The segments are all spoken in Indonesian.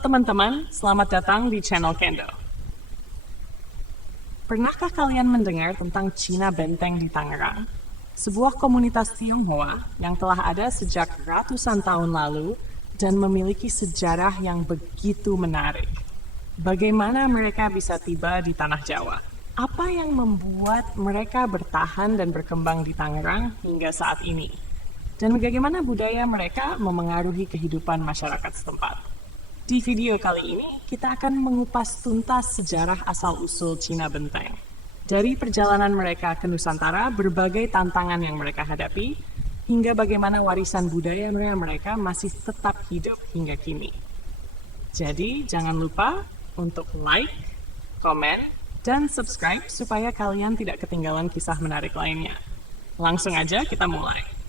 Halo teman-teman, selamat datang di channel Kendo. Pernahkah kalian mendengar tentang Cina Benteng di Tangerang? Sebuah komunitas Tionghoa yang telah ada sejak ratusan tahun lalu dan memiliki sejarah yang begitu menarik. Bagaimana mereka bisa tiba di Tanah Jawa? Apa yang membuat mereka bertahan dan berkembang di Tangerang hingga saat ini? Dan bagaimana budaya mereka memengaruhi kehidupan masyarakat setempat? Di video kali ini, kita akan mengupas tuntas sejarah asal-usul Cina Benteng. Dari perjalanan mereka ke Nusantara, berbagai tantangan yang mereka hadapi, hingga bagaimana warisan budaya mereka masih tetap hidup hingga kini. Jadi, jangan lupa untuk like, komen, dan subscribe supaya kalian tidak ketinggalan kisah menarik lainnya. Langsung aja kita mulai.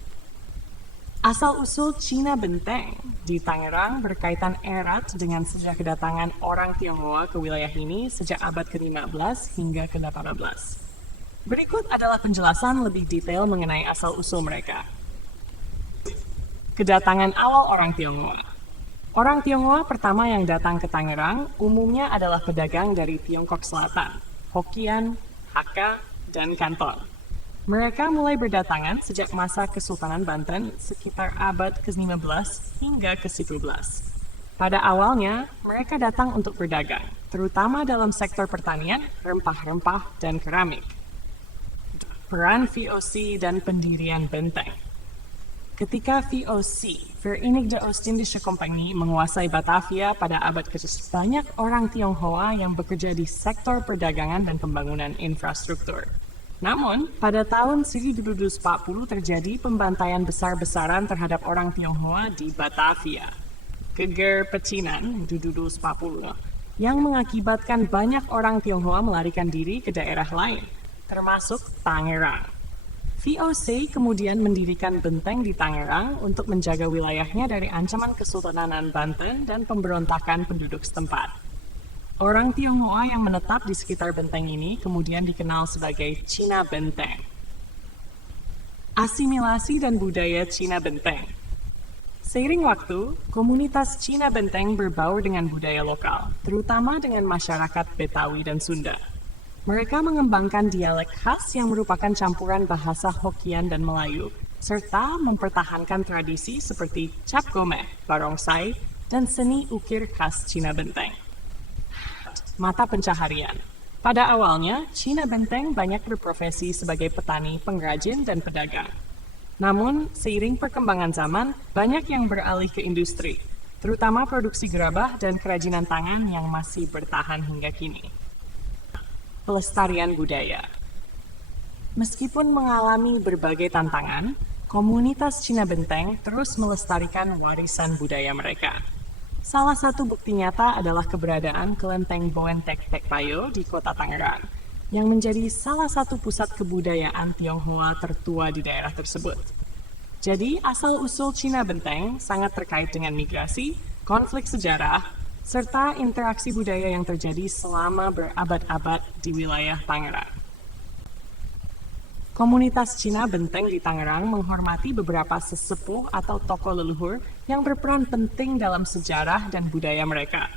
Asal-usul Cina Benteng di Tangerang berkaitan erat dengan sejak kedatangan orang Tionghoa ke wilayah ini sejak abad ke-15 hingga ke-18. Berikut adalah penjelasan lebih detail mengenai asal-usul mereka. Kedatangan awal orang Tionghoa. Orang Tionghoa pertama yang datang ke Tangerang umumnya adalah pedagang dari Tiongkok Selatan, Hokkien, Hakka, dan Kanton. Mereka mulai berdatangan sejak masa Kesultanan Banten sekitar abad ke-15 hingga ke-17. Pada awalnya, mereka datang untuk berdagang, terutama dalam sektor pertanian, rempah-rempah, dan keramik. Peran VOC dan pendirian benteng. Ketika VOC, Verenigde Oostindische Compagnie, menguasai Batavia pada abad ke-17, banyak orang Tionghoa yang bekerja di sektor perdagangan dan pembangunan infrastruktur. Namun, pada tahun 1740 terjadi pembantaian besar-besaran terhadap orang Tionghoa di Batavia, Geger Pecinan, 1740, yang mengakibatkan banyak orang Tionghoa melarikan diri ke daerah lain, termasuk Tangerang. VOC kemudian mendirikan benteng di Tangerang untuk menjaga wilayahnya dari ancaman Kesultanan Banten dan pemberontakan penduduk setempat. Orang Tionghoa yang menetap di sekitar benteng ini kemudian dikenal sebagai Cina Benteng. Asimilasi dan budaya Cina Benteng. Seiring waktu, komunitas Cina Benteng berbaur dengan budaya lokal, terutama dengan masyarakat Betawi dan Sunda. Mereka mengembangkan dialek khas yang merupakan campuran bahasa Hokkien dan Melayu, serta mempertahankan tradisi seperti cap gomeh, barongsai, dan seni ukir khas Cina Benteng. Mata pencaharian. Pada awalnya, Cina Benteng banyak berprofesi sebagai petani, pengrajin, dan pedagang. Namun, seiring perkembangan zaman, banyak yang beralih ke industri, terutama produksi gerabah dan kerajinan tangan yang masih bertahan hingga kini. Pelestarian budaya. Meskipun mengalami berbagai tantangan, komunitas Cina Benteng terus melestarikan warisan budaya mereka. Salah satu bukti nyata adalah keberadaan kelenteng Boen Tek Tek Payo di kota Tangerang, yang menjadi salah satu pusat kebudayaan Tionghoa tertua di daerah tersebut. Jadi, asal-usul Cina Benteng sangat terkait dengan migrasi, konflik sejarah, serta interaksi budaya yang terjadi selama berabad-abad di wilayah Tangerang. Komunitas Cina Benteng di Tangerang menghormati beberapa sesepuh atau tokoh leluhur yang berperan penting dalam sejarah dan budaya mereka.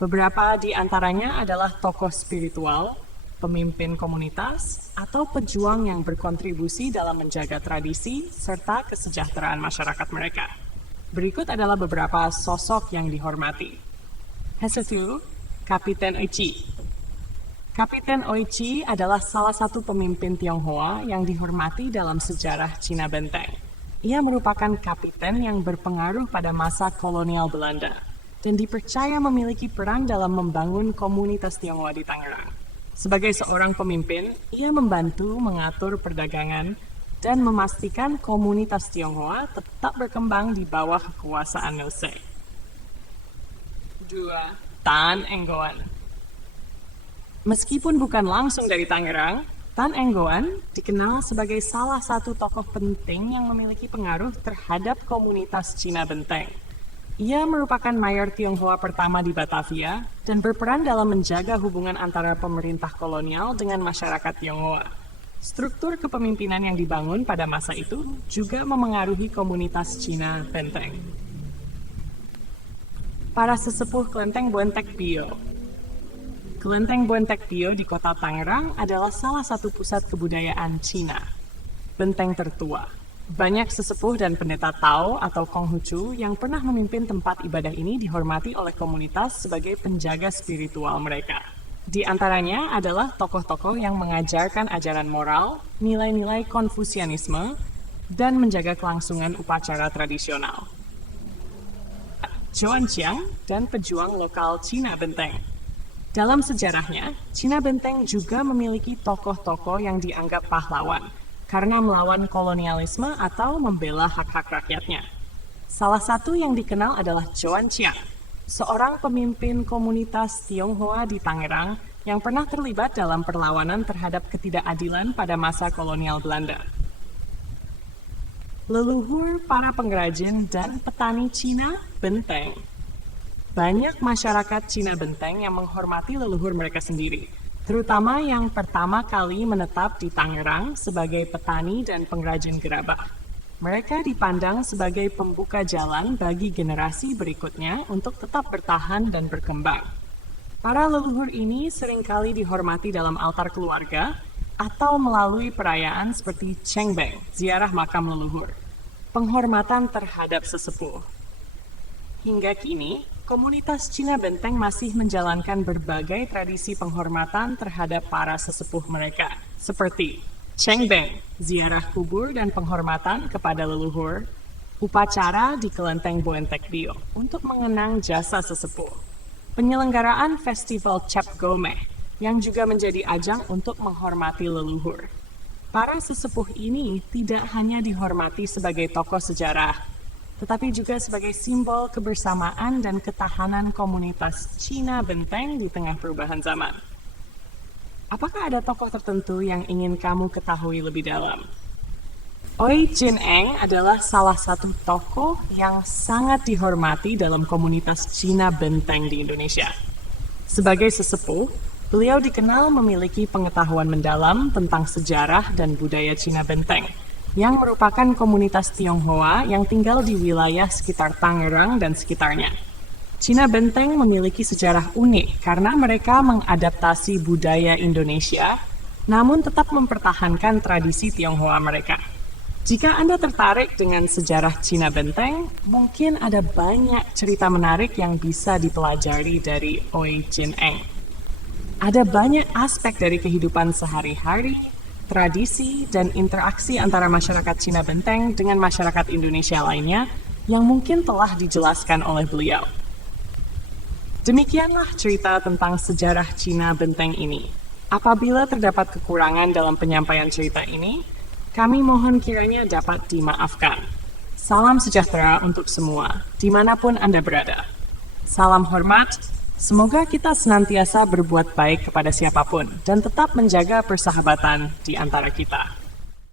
Beberapa di antaranya adalah tokoh spiritual, pemimpin komunitas, atau pejuang yang berkontribusi dalam menjaga tradisi serta kesejahteraan masyarakat mereka. Berikut adalah beberapa sosok yang dihormati. Hesetu, Kapiten Oichi. Kapiten Oichi adalah salah satu pemimpin Tionghoa yang dihormati dalam sejarah Cina Benteng. Ia merupakan kapiten yang berpengaruh pada masa kolonial Belanda dan dipercaya memiliki peran dalam membangun komunitas Tionghoa di Tangerang. Sebagai seorang pemimpin, ia membantu mengatur perdagangan dan memastikan komunitas Tionghoa tetap berkembang di bawah kekuasaan Nosei. 2. Tan Enggoan. Meskipun bukan langsung dari Tangerang, Tan Enggoan dikenal sebagai salah satu tokoh penting yang memiliki pengaruh terhadap komunitas Cina Benteng. Ia merupakan mayor Tionghoa pertama di Batavia dan berperan dalam menjaga hubungan antara pemerintah kolonial dengan masyarakat Tionghoa. Struktur kepemimpinan yang dibangun pada masa itu juga memengaruhi komunitas Cina Benteng. Para sesepuh Kelenteng Buentek Bio. Kelenteng Buentek Bio di kota Tangerang adalah salah satu pusat kebudayaan Cina. Benteng tertua. Banyak sesepuh dan pendeta Tao atau Konghucu yang pernah memimpin tempat ibadah ini dihormati oleh komunitas sebagai penjaga spiritual mereka. Di antaranya adalah tokoh-tokoh yang mengajarkan ajaran moral, nilai-nilai Konfusianisme, dan menjaga kelangsungan upacara tradisional. Zhuangqiang dan pejuang lokal Cina Benteng. Dalam sejarahnya, Cina Benteng juga memiliki tokoh-tokoh yang dianggap pahlawan karena melawan kolonialisme atau membela hak-hak rakyatnya. Salah satu yang dikenal adalah Zhuangqiang, seorang pemimpin komunitas Tionghoa di Tangerang yang pernah terlibat dalam perlawanan terhadap ketidakadilan pada masa kolonial Belanda. Leluhur para pengrajin dan petani Cina Benteng. Banyak masyarakat Cina Benteng yang menghormati leluhur mereka sendiri, terutama yang pertama kali menetap di Tangerang sebagai petani dan pengrajin gerabah. Mereka dipandang sebagai pembuka jalan bagi generasi berikutnya untuk tetap bertahan dan berkembang. Para leluhur ini seringkali dihormati dalam altar keluarga atau melalui perayaan seperti Cengbeng, ziarah makam leluhur, penghormatan terhadap sesepuh. Hingga kini, komunitas Cina Benteng masih menjalankan berbagai tradisi penghormatan terhadap para sesepuh mereka, seperti Cengbeng, ziarah kubur dan penghormatan kepada leluhur, upacara di Kelenteng Buentek Bio untuk mengenang jasa sesepuh, penyelenggaraan festival Cap Gomeh yang juga menjadi ajang untuk menghormati leluhur. Para sesepuh ini tidak hanya dihormati sebagai tokoh sejarah, tetapi juga sebagai simbol kebersamaan dan ketahanan komunitas Cina Benteng di tengah perubahan zaman. Apakah ada tokoh tertentu yang ingin kamu ketahui lebih dalam? Oei Jin Eng adalah salah satu tokoh yang sangat dihormati dalam komunitas Cina Benteng di Indonesia. Sebagai sesepuh, beliau dikenal memiliki pengetahuan mendalam tentang sejarah dan budaya Cina Benteng, yang merupakan komunitas Tionghoa yang tinggal di wilayah sekitar Tangerang dan sekitarnya. Cina Benteng memiliki sejarah unik karena mereka mengadaptasi budaya Indonesia, namun tetap mempertahankan tradisi Tionghoa mereka. Jika Anda tertarik dengan sejarah Cina Benteng, mungkin ada banyak cerita menarik yang bisa dipelajari dari Oei Jin Eng. Ada banyak aspek dari kehidupan sehari-hari, tradisi, dan interaksi antara masyarakat Cina Benteng dengan masyarakat Indonesia lainnya yang mungkin telah dijelaskan oleh beliau. Demikianlah cerita tentang sejarah Cina Benteng ini. Apabila terdapat kekurangan dalam penyampaian cerita ini, kami mohon kiranya dapat dimaafkan. Salam sejahtera untuk semua, dimanapun Anda berada. Salam hormat, semoga kita senantiasa berbuat baik kepada siapapun dan tetap menjaga persahabatan di antara kita.